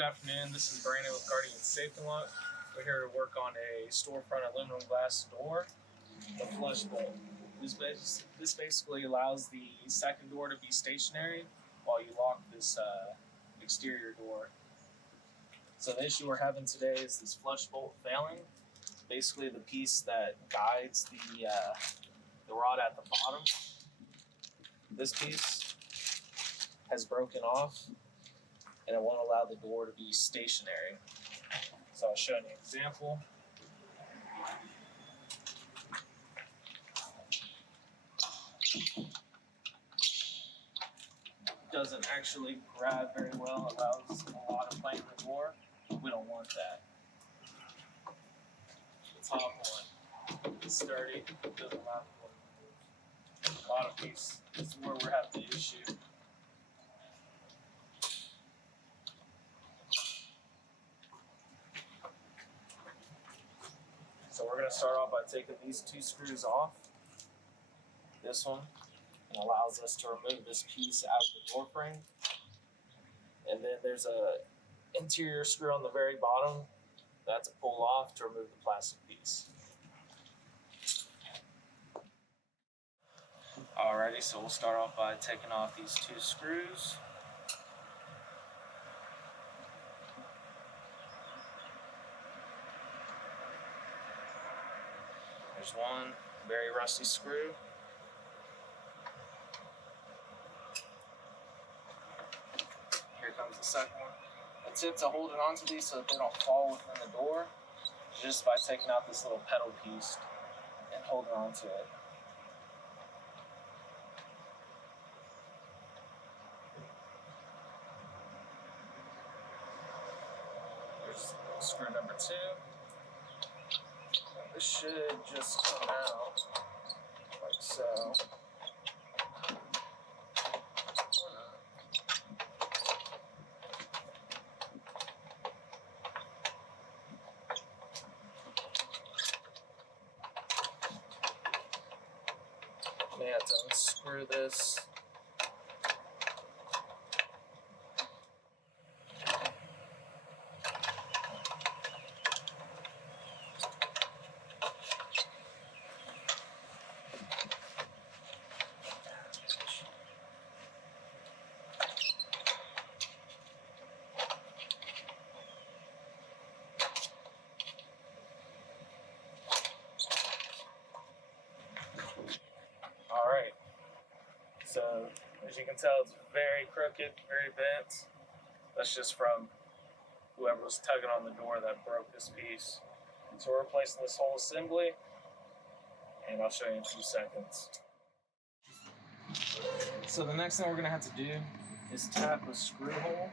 Good afternoon. This is Brandon with Guardian Safety Lock. We're here to work on a storefront aluminum glass door, the flush bolt. This basically allows the second door to be stationary while you lock this exterior door. So the issue we're having today is this flush bolt failing. Basically, the piece that guides the rod at the bottom, this piece has broken off, and it won't allow the door to be stationary. So I'll show you an example. Doesn't actually grab very well, allows a lot of play in the door. We don't want that. The top one is sturdy, doesn't allow the door to move. The bottom piece is where we're having the issue. So we're going to start off by taking these two screws off. This one allows us to remove this piece out of the door frame. And then there's a interior screw on the very bottom that's a pull off to remove the plastic piece. Alrighty, so we'll start off by taking off these two screws. There's one very rusty screw. Here comes the second one. The tip to holding onto these so that they don't fall within the door is just by taking out this little pedal piece and holding onto it. There's screw number 2. This should just come out like so. May have to unscrew this. Alright, so as you can tell, it's very crooked, very bent. That's just from whoever was tugging on the door that broke this piece. So we're replacing this whole assembly, and I'll show you in 2 seconds. So the next thing we're going to have to do is tap a screw hole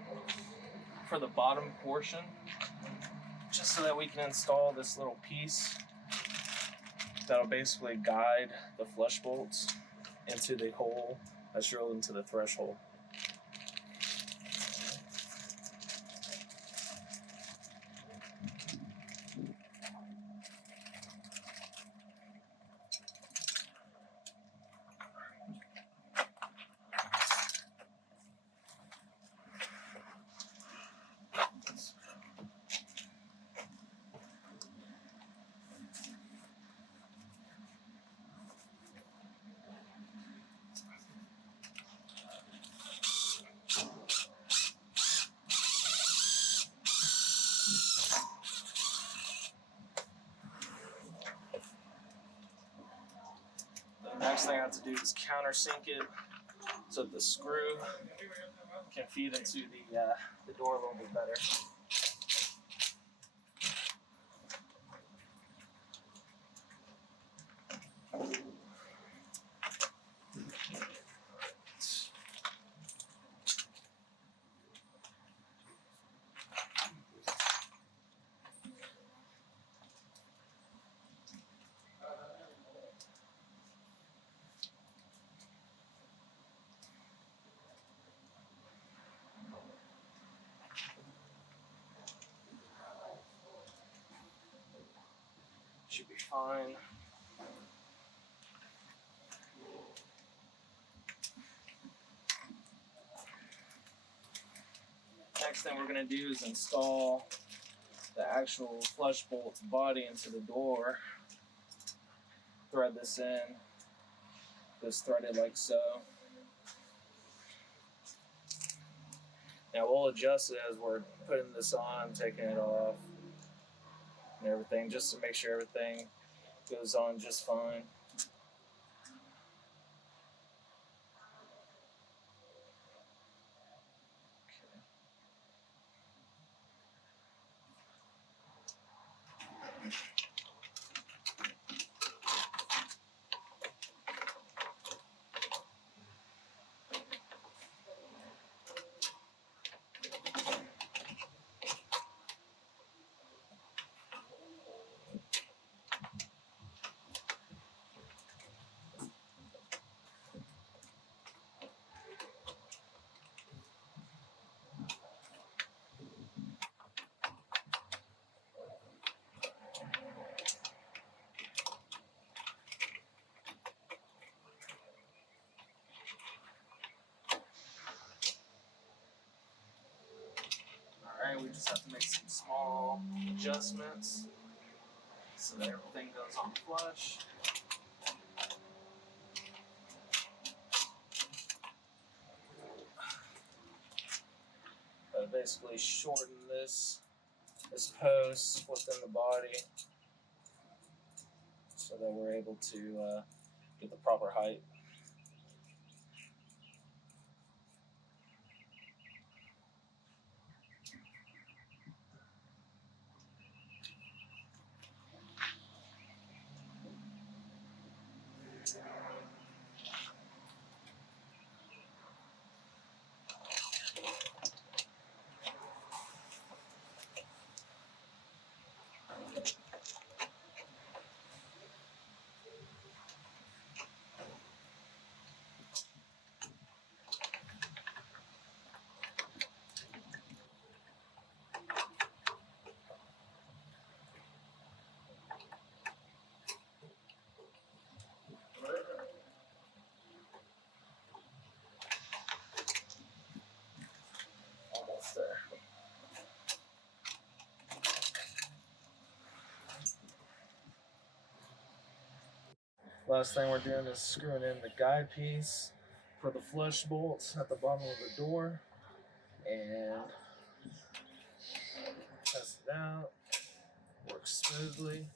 for the bottom portion, just so that we can install this little piece that'll basically guide the flush bolts into the hole that's drilled into the threshold. Next thing I have to do is countersink it so that the screw can feed into the door a little bit better. Should be fine. next thing we're going to do is install the actual flush bolt's body into the door. Thread this in. Just thread it like so. Now we'll adjust it as we're putting this on, taking it off, and everything, just to make sure everything goes on just fine. Alright, we just have to make some small adjustments so that everything goes on flush. Basically shorten this post within the body so that we're able to get the proper height. Almost there. Last thing we're doing is screwing in the guide piece for the flush bolts at the bottom of the door, and test it out. Works smoothly.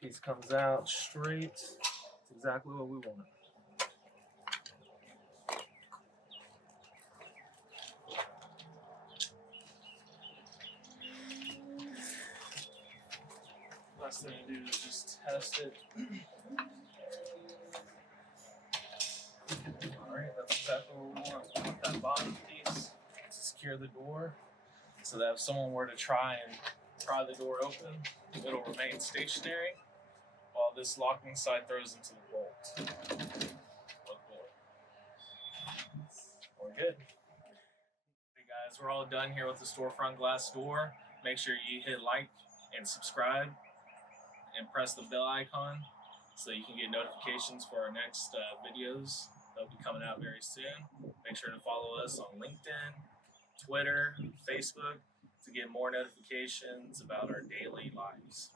Piece comes out straight. It's exactly what we want. Last thing to do is just test it. Alright, that's exactly what we want. We want that bottom piece to secure the door so that if someone were to try and pry the door open, it'll remain stationary while this locking side throws into the bolt. We're good. Hey guys, we're all done here with the storefront glass door. Make sure you hit like and subscribe and press the bell icon so you can get notifications for our next videos. They'll be coming out very soon. Make sure to follow us on LinkedIn, Twitter, Facebook to get more notifications about our daily lives.